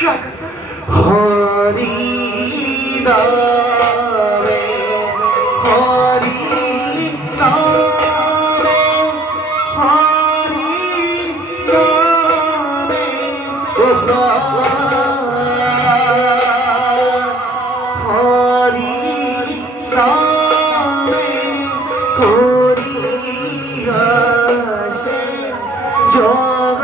হরি নামে হরি নামে হরি নামে হরি নামে করিয়াছে জগত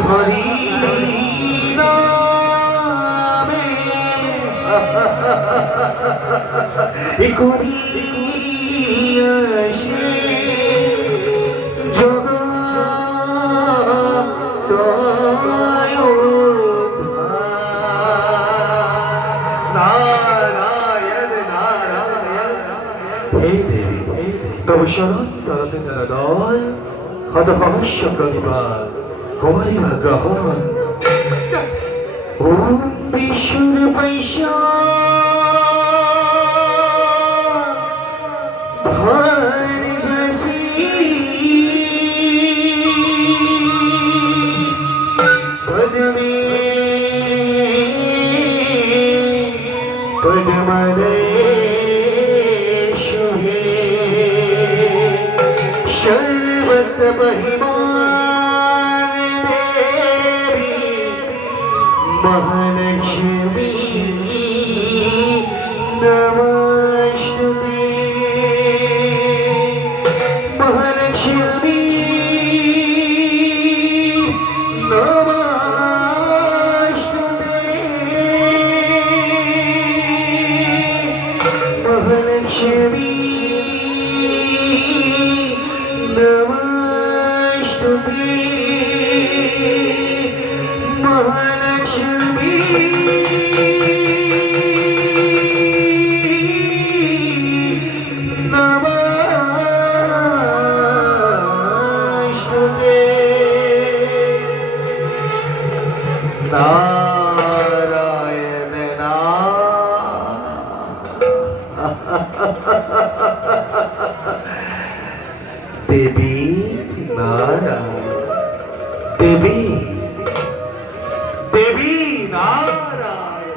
হরি নামে করিয়াছে জগত নারায়ণ নারায়ণ হে দেবী তব শরণ তরতে নরদল হত ভবস্য প্রতিপাদ করিবা গ্রহণ ওম বিষ্ণু বৈশা ভরজসি পদ্মে পদ্মনে শুভে সর্বত মহিমা महालक्ष्मी नमस्ते महालक्ष्मी नमस्ते महालक्ष्मी नमस्ते महालक्ष्मी नमस्ते नारायण देवी नारायण देवी देवी नारायण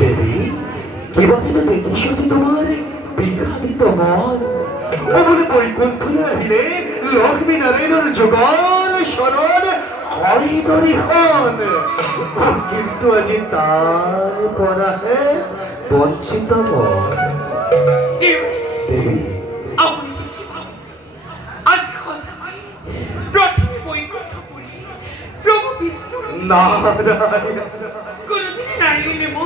देवी কিভাবে তো দেখিসি তোমার বিঘাদিত মন ও বলে বৈকুণ্ঠে আহিলে লক্ষ্মী নারায়ণের যোগান শরণ হরি হরি হন কিন্তু আজি তার পরা হে বঞ্চিত মন দেবী নারায়ণ কোনদিন নারী নেব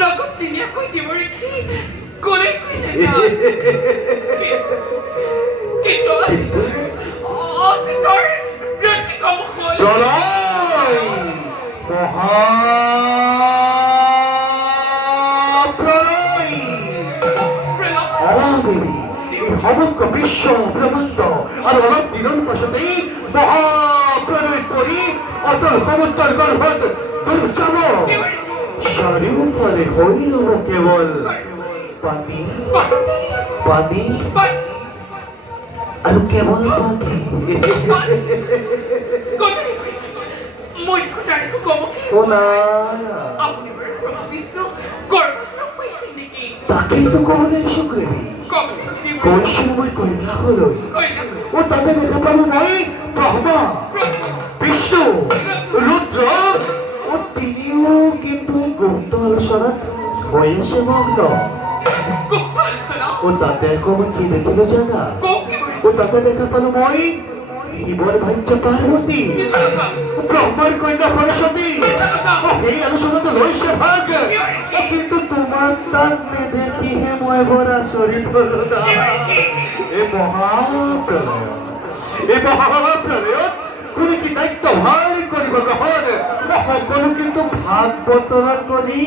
লগত তিনি আকৌ দিবৰে কি গলে কিন্তু অসিতৰ ৰুটি কম হ'ল প্রলয় মহাপ্রলয় দেবী এই সমগ্র বিশ্ব ব্রহ্মাণ্ড আর অলপ দিনের পাছতেই মহাপ্রলয় পরি অতল সমুদ্রের গর্ভত দুর্যাব চারিওফালে হইল কেবল পানি পানি আর কেবল পানি মই কোটাৰ কম ও না আপুনি বাৰু বিষ্ণু গৰ্ভ পাইছে নেকি তাকেই তো কবলে শুক্রেবী কোন সময় কইলা হলো ও তাতে দেখা পাবো নাই ব্রহ্মা বিষ্ণু রুদ্র ও তিনিও কিন্তু গুপ্ত আলোচনাত হয়েছে মগ্ন ও তাতে কব কি দেখিল জানা ও তাতে দেখা পালো মই শিৱৰ ভাৰ্যা পাৰ্বতী ব্ৰহ্মাৰ কন্যা সৰস্বতী এই আলোচনাটো লৈছে ভাগ কিন্তু তোমাক তাক নেদেখিহে মই বৰ আচৰিত হলো এই মহাপ্ৰলয়ত কোনে কি দায়িত্বভাৰ কৰিব গ্ৰহণ সকলো কিন্তু ভাগ বতৰা কৰি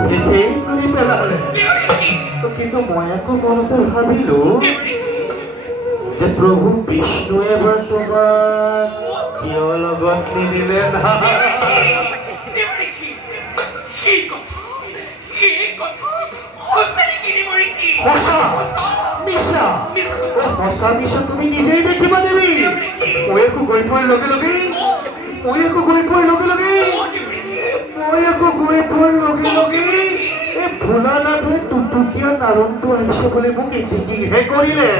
শেষেই কৰি পেলালে কিন্তু মই আকৌ মনতে ভাবিলো যে প্রভু বিষ্ণু এবার তোমার কিয় লগত নিদিলে না সঁচা মিছা সঁচা মিছা তুমি নিজেই দেখিবা দেৱী মই একো গৈ পোৱাৰ লগে লগে মই একো গৈ পোৱাৰ লগে লগে মই একো গৈ পোৱাৰ লগে লগে এই ভোলানাথে টুটুকীয়া নাৰণটো আহিছে বুলি মোক ইতিকিহে কৰিলে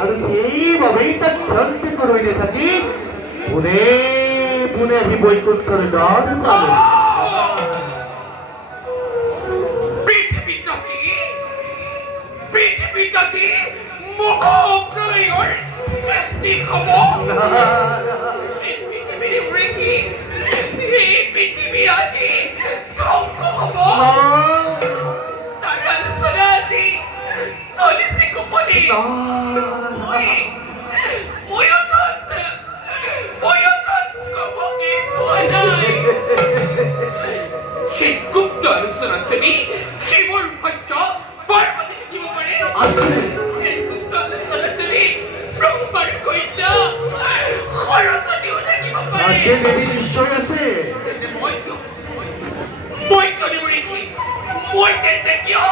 আৰু সেইবাবেই তাক ভ্ৰান্তি কৰি নাথাকি পোনে পোনে আহি বৈকুণ্ঠৰ দ্বাৰ পালে পৃথিৱীতে মহাপ্ৰলয়ৰ সৃষ্টি হ'ব এই পৃথিৱী আজি ধ্বংস হ'ব তাৰ আলোচনা আজি চলিছে গোপনে মই ক'বকে পোৱা নাই সেই গুপ্ত আলোচনা তুমি শিৱৰ সত্য পাৰ্বতী থাকিব পাৰে সেই গুপ্ত আলোচনা তুমি ব্ৰহ্মাৰ কন্যা সৰস্বতীও থাকিব পাৰে আছে দেৱী নিশ্চয় আছে মই কলিবুৰি কি মই তেন্তে কিয়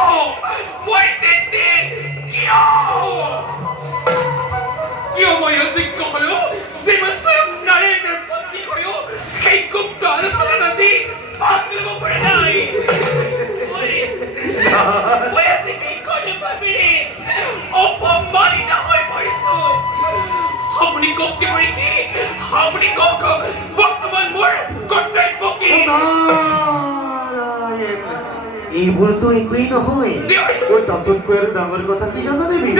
মই অযোগ্য হলো যে মই স্বয়ং নাৰায়ণৰ পত্নী হৈও সেই গুপ্ত আলোচনা নদী ভাগ ল'ব পৰা নাই মই আজি বিকলে ভাবিৰে অপমানিত হৈ পৰিছো আপুনি কওক কলিবুৰি কি আপুনি কওক বৰ্তমান মোৰ কৰ্তব্য কি এইবোৰতো একোৱেই নহয় ঐ তাতোতকৈ আৰু ডাঙৰ কথা কি জানা দেৱী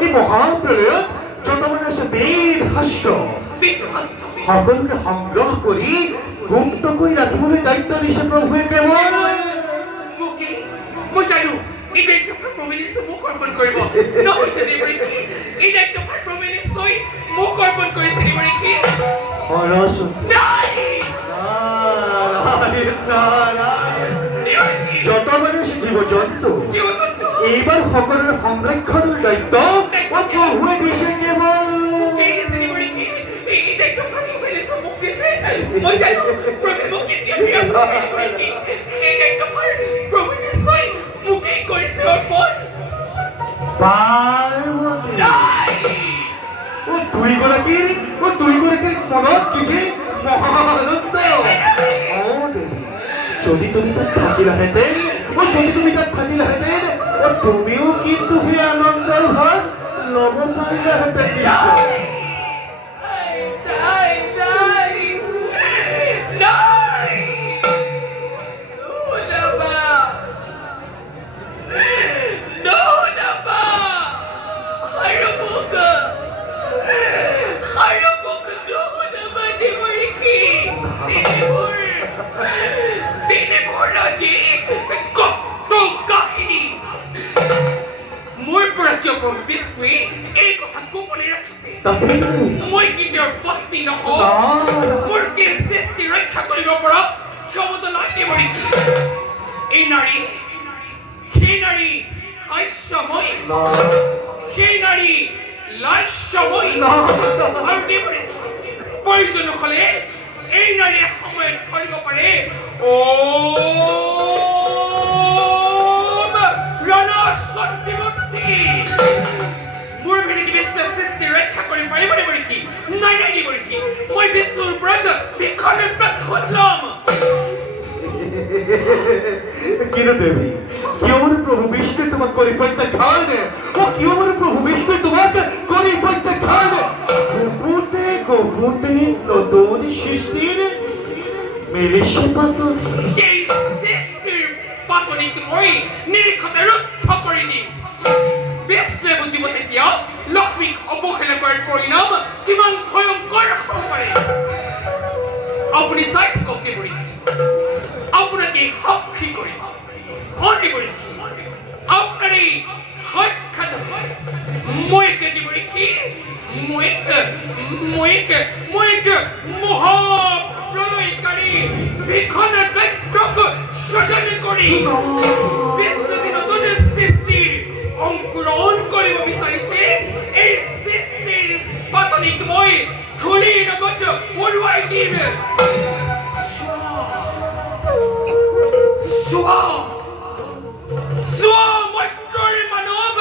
এই মহাপ্ৰলয়ত যত মানে আছে বেদ শাস্ত্ৰ সকলোকে সংগ্ৰহ কৰি গুপ্তকৈ ৰাখিবলৈ দায়িত্ব দিছে প্ৰভুৱে কেৱল মই জানো এই দায়িত্ব প্ৰমিনিছে মোক অৰ্পণ কৰিব নহয় কলিবুৰি কি এই দায়িত্ব প্ৰমিনিছে মোক অৰ্পণ কৰিছে কলিবুৰি কি যত মানে জীৱ জন্তু এইবাৰ সকলোৰে সংৰক্ষণৰ দায়িত্ব প্ৰভুৱে দিছে কেৱল মই জানো প্ৰভু মোক কেতিয়া এই দায়িত্ব প্ৰভু নিশ্চয় মোকেই কৰিছে অৰ্পণ পাৰ্বতী দুইগৰাকীৰ মনত কিছে মহানন্দ যদি তুমি তাত থাকিলাহেঁতেন তুমিও কিন্তু সেই আনন্দৰ ভাগ ল'ব পাৰিলাহেঁতেন মই কেতিয়াও পত্নী নহওঁ মোৰ কি সৃষ্টি ৰক্ষা কৰিব পৰা ক্ষমতা নাই কলিবুৰি এই নাৰী সেই নাৰী হাস্যময় সেই নাৰী লাস্যময় আৰু কলিবুৰি প্ৰয়োজন হ'লে এই নাৰীয়ে সময়ত ধৰিব পাৰে মোৰ বিৰুদ্ধে বিষ্ণুৰ সৃষ্টি ৰক্ষা কৰি পাৰিব কলিবুৰি কি নাই কলিবুৰি কি মই বিষ্ণুৰ ওপৰত ভিক্ষাৰ প্ৰক্ষোভ ল'ম কিন্তু দেৱী কিয় মোৰ প্ৰভু বিষ্ণুৱে তোমাক কৰি প্ৰত্যাখ্যান কিয় মোৰ প্ৰভু বিষ্ণুৱে তোমাক কৰি প্ৰত্যাখ্যান গোপনে নতুন সৃষ্টিৰ মেলিছে পাতনি এই সৃষ্টিৰ পাতনিক মই নিৰীক্ষতে ৰুদ্ধ কৰি দিম বিষ্ণুৱে বুজিব তেতিয়া লক্ষ্মীক অৱহেলা কৰাৰ পৰিণাম কিমান ভয়ংকৰ হ'ব পাৰে আপুনি চাই থাকক কলিবুৰি আপোনাকে সাক্ষী কৰি কলিবুৰি আপোনাৰ এই সাক্ষাৎ মই কলিবুৰি কি মই মহাপ্ৰলয়কাৰী ভীষণ দৈত্যক সৃজন কৰি বিষ্ণুৱে নতুন সৃষ্টিৰ অংকুৰণ কৰিব বিচাৰিছে এই সৃষ্টিৰ পাতনিক মই ধূলিৰ লগত উৰুৱাই দিম চোৱা মৈত্ৰৰ মানৱ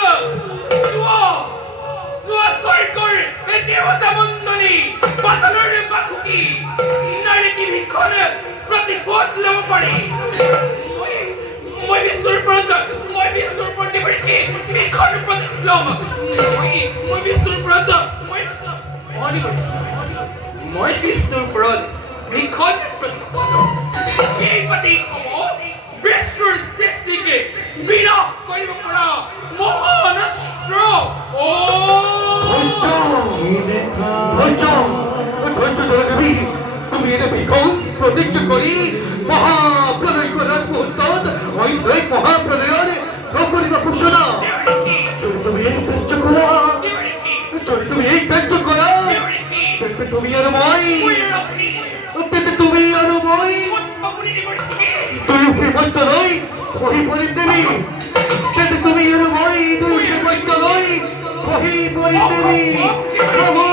বিনাশ কৰিব পৰা মহানস্ত্ৰ ধৈৰ্য ধৈৰ্য ধৈৰ্য ধরে দেবী তুমি এনে বিঘং প্রতিজ্ঞা করি মহাপ্রলয় করার মুহূর্তত ঐন্দ্রই মহাপ্রলয়ের প্রকরিব ঘোষণা যদি তুমি এই কার্য করা যদি তুমি এই কার্য করা তেতে তুমি আর মই তেতে তুমি আর মই তুই উপরিবদ্ধ নই কহি পরিদেবী তেতে তুমি আর মই তুই উপরিবদ্ধ নই কহি পরিদেবী প্রভু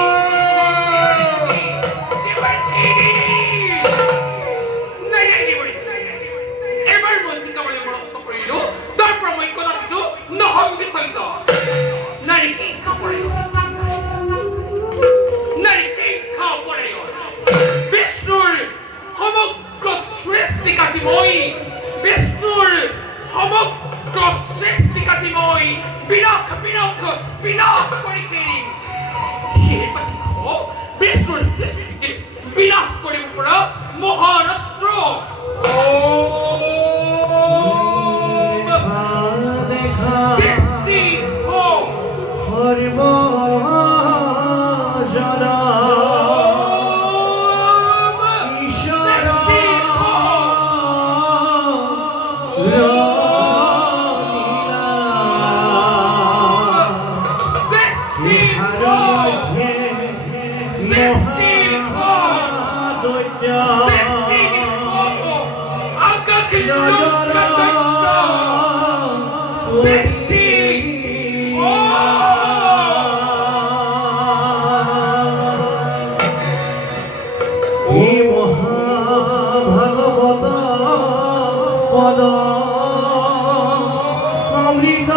এবার বলছি কামালে পরাস্ত করিল তারপর মই কথা দিল নহং বিচলিত নারী শিক্ষা পড়ে নারী শিক্ষা পড়ে বিষ্ণুর সমগ্র সৃষ্টিকাতিময় বিষ্ণুর সমগ্র সৃষ্টিকাতিময় বিনাশ বিনাশ বিনাশ করিতে বিষ্ণুর সৃষ্টিকে বিনাশ করিব পৰা মহারাষ্ট্র ভাগবত পদ অমৃত